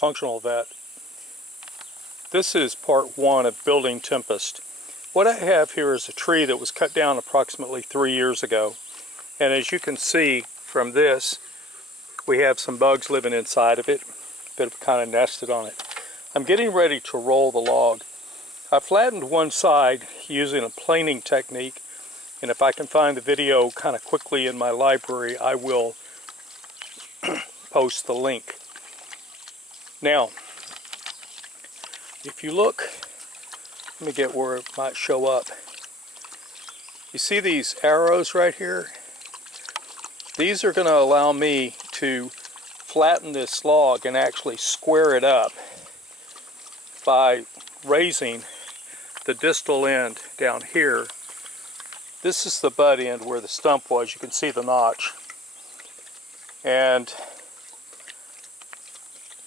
functional vet. This is part one of building Tempest. What I have here is a tree that was cut down approximately 3 years ago. And as you can see from this, we have some bugs living inside of it that have kind of nested on it. I'm getting ready to roll the log. I flattened one side using a planing technique, and if I can find the video kind of quickly in my library, I will post the link. Now, if you look, let me get where it might show up. You see these arrows right here? These are going to allow me to flatten this log and actually square it up by raising the distal end down here. This is the butt end where the stump was. You can see the notch. And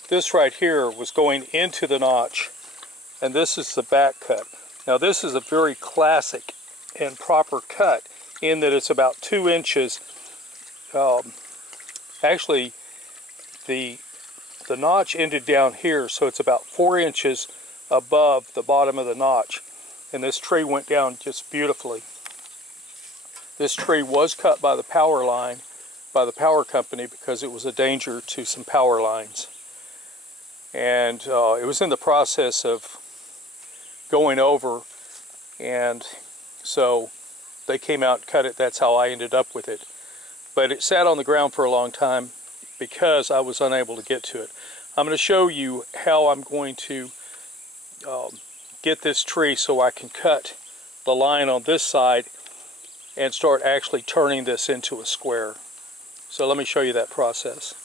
this right here was going into the notch, and this is the back cut. Now this is a very classic and proper cut in that it's about 2 inches. Actually, the notch ended down here, so it's about 4 inches above the bottom of the notch. And this tree went down just beautifully. This tree was cut by the power line, by the power company, because it was a danger to some power lines. And it was in the process of going over, and so they came out and cut it. That's how I ended up with it. But it sat on the ground for a long time because I was unable to get to it. I'm going to show you how I'm going to get this tree so I can cut the line on this side and start actually turning this into a square. So let me show you that process.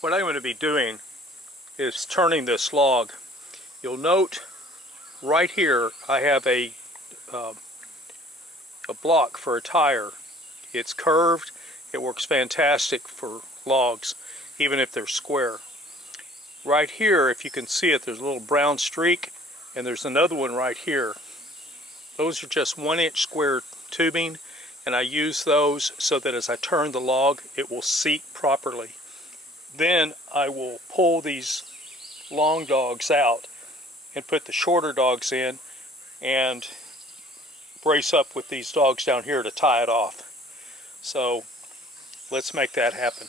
What I'm going to be doing is turning this log. You'll note right here I have a block for a tire. It's curved. It works fantastic for logs, even if they're square. Right here, if you can see it, there's a little brown streak, and there's another one right here. Those are just 1-inch square tubing, and I use those so that as I turn the log, it will seat properly. Then I will pull these long dogs out and put the shorter dogs in and brace up with these dogs down here to tie it off. So let's make that happen.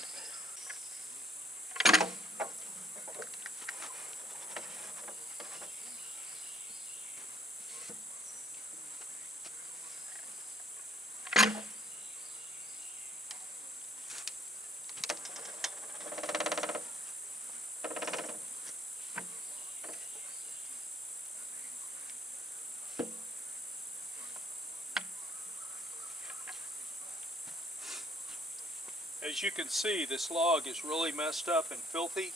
As you can see, this log is really messed up and filthy,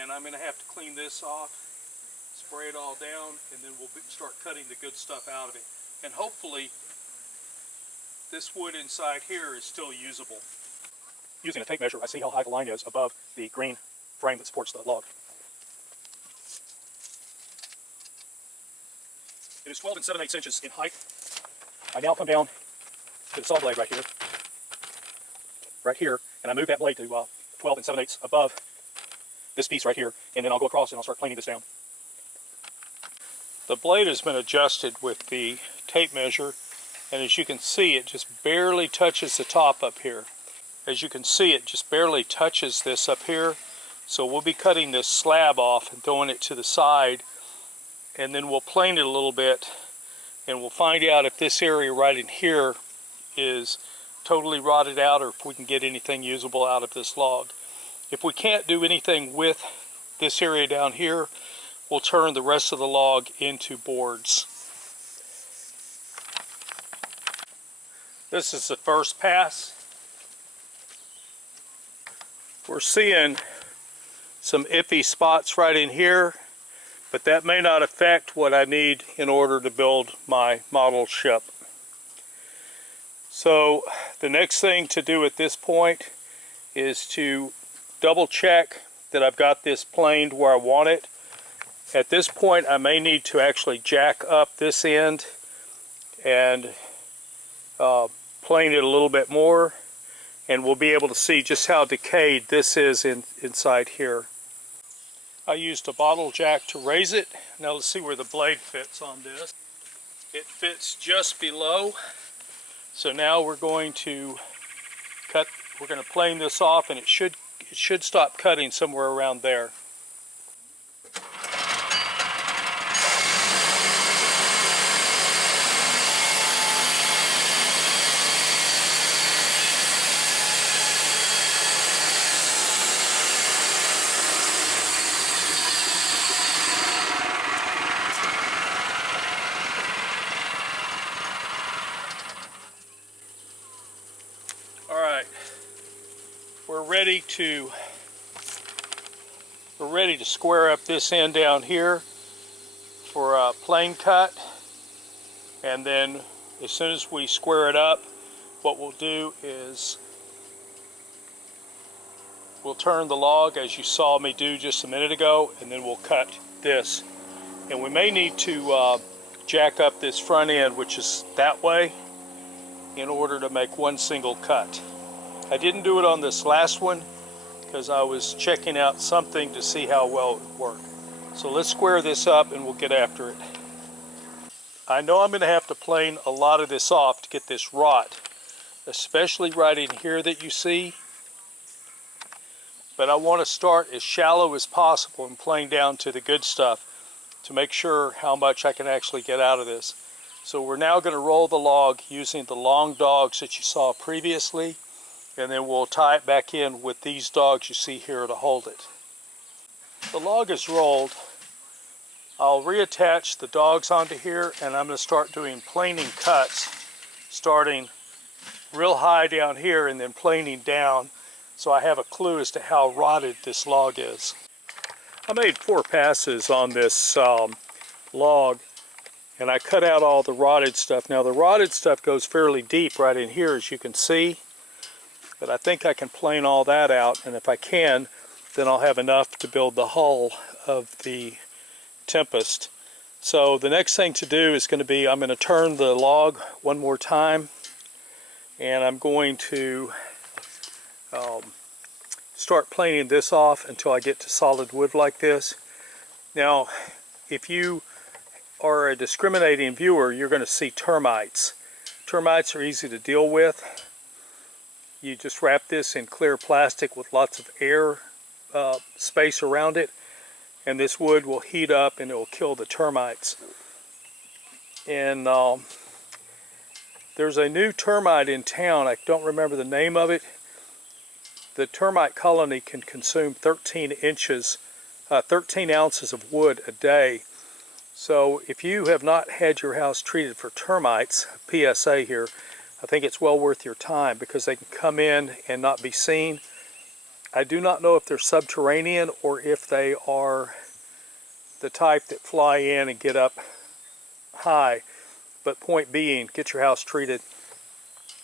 and I'm going to have to clean this off, spray it all down, and then we'll start cutting the good stuff out of it. And hopefully this wood inside here is still usable. Using a tape measure, I see how high the line is above the green frame that supports the log. It is 12 7/8 inches in height. I now come down to the saw blade right here, and I move that blade to 12 7/8 above this piece right here, and then I'll go across and I'll start planing this down. The blade has been adjusted with the tape measure, and as you can see, it just barely touches the top up here. As you can see, it just barely touches this up here, so we'll be cutting this slab off and throwing it to the side, and then we'll plane it a little bit, and we'll find out if this area right in here is totally rotted out or if we can get anything usable out of this log. If we can't do anything with this area down here, we'll turn the rest of the log into boards. This is the first pass. We're seeing some iffy spots right in here, but that may not affect what I need in order to build my model ship. So the next thing to do at this point is to double check that I've got this planed where I want it. At this point I may need to actually jack up this end and plane it a little bit more, and we'll be able to see just how decayed this is inside here. I used a bottle jack to raise it. Now let's see where the blade fits on this. It fits just below. So now we're going to plane this off, and it should stop cutting somewhere around there. We're ready to square up this end down here for a plane cut, and then as soon as we square it up, what we'll do is we'll turn the log as you saw me do just a minute ago, and then we'll cut this. And we may need to jack up this front end, which is that way, in order to make one single cut. I didn't do it on this last one because I was checking out something to see how well it would work. So let's square this up and we'll get after it. I know I'm going to have to plane a lot of this off to get this rot, especially right in here that you see. But I want to start as shallow as possible and plane down to the good stuff to make sure how much I can actually get out of this. So we're now going to roll the log using the long dogs that you saw previously, and then we'll tie it back in with these dogs you see here to hold it. The log is rolled. I'll reattach the dogs onto here, and I'm going to start doing planing cuts, starting real high down here and then planing down, so I have a clue as to how rotted this log is. I made 4 passes on this log, and I cut out all the rotted stuff. Now the rotted stuff goes fairly deep right in here, as you can see, but I think I can plane all that out, and if I can, then I'll have enough to build the hull of the Tempest. So the next thing to do is going to be, I'm going to turn the log one more time, and I'm going to start planing this off until I get to solid wood like this. Now, if you are a discriminating viewer, you're going to see termites. Termites are easy to deal with. You just wrap this in clear plastic with lots of air space around it, and this wood will heat up and it will kill the termites. And there's a new termite in town, I don't remember the name of it. The termite colony can consume 13 ounces of wood a day. So if you have not had your house treated for termites, PSA here, I think it's well worth your time because they can come in and not be seen. I do not know if they're subterranean or if they are the type that fly in and get up high. But point being, get your house treated.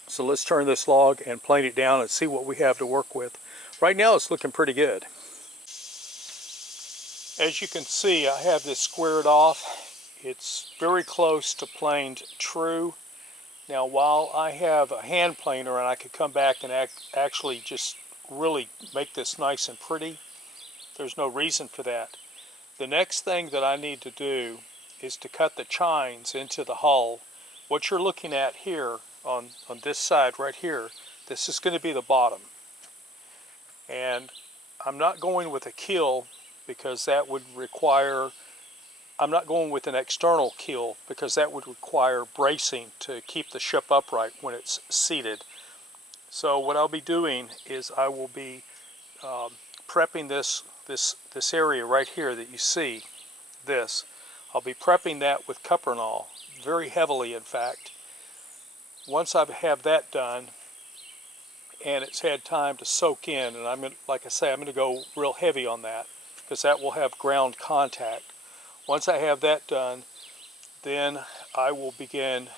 So let's turn this log and plane it down and see what we have to work with. Right now it's looking pretty good. As you can see, I have this squared off. It's very close to planed true. Now while I have a hand planer and I could come back and actually just really make this nice and pretty, there's no reason for that. The next thing that I need to do is to cut the chines into the hull. What you're looking at here on this side right here, this is going to be the bottom. And I'm not going with a keel because that would require, I'm not going with an external keel because that would require bracing to keep the ship upright when it's seated. So what I'll be doing is I will be prepping this area right here that you see, this. I'll be prepping that with cuprinol, very heavily in fact. Once I have that done and it's had time to soak in, and like I say, I'm going to go real heavy on that because that will have ground contact. Once I have that done, then I will begin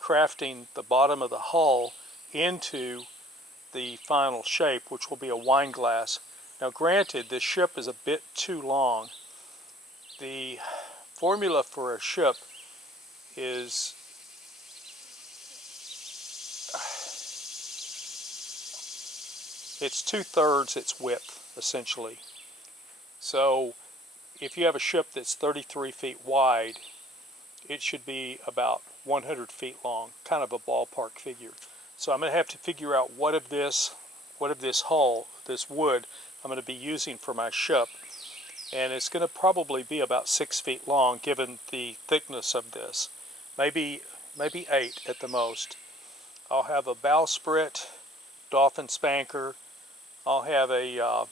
crafting the bottom of the hull into the final shape, which will be a wine glass. Now granted, this ship is a bit too long. The formula for a ship is it's 2/3 its width, essentially. So if you have a ship that's 33 feet wide, it should be about 100 feet long, kind of a ballpark figure. So I'm going to have to figure out what of this hull, this wood, I'm going to be using for my ship. And it's going to probably be about 6 feet long, given the thickness of this. Maybe 8 at the most. I'll have a bowsprit, dolphin spanker. I'll have a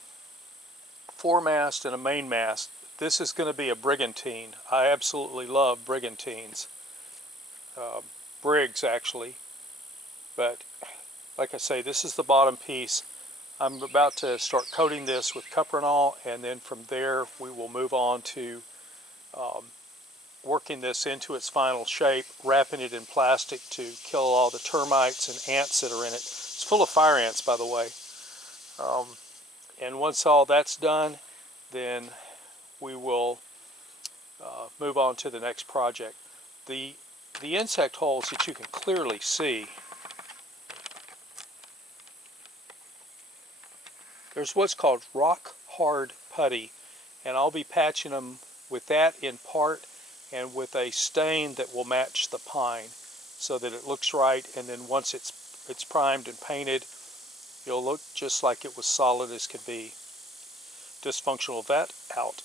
foremast and a mainmast. This is going to be a brigantine. I absolutely love brigantines. Brigs, actually. But like I say, this is the bottom piece. I'm about to start coating this with cuprinol, and then from there we will move on to working this into its final shape, wrapping it in plastic to kill all the termites and ants that are in it. It's full of fire ants, by the way. And once all that's done, then we will move on to the next project. The insect holes that you can clearly see, there's what's called rock hard putty, and I'll be patching them with that in part and with a stain that will match the pine so that it looks right, and then once it's primed and painted, it'll look just like it was solid as could be. Dysfunctional vet out.